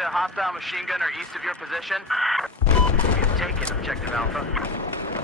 a hostile machine gunner east of your position. We've taken objective Alpha.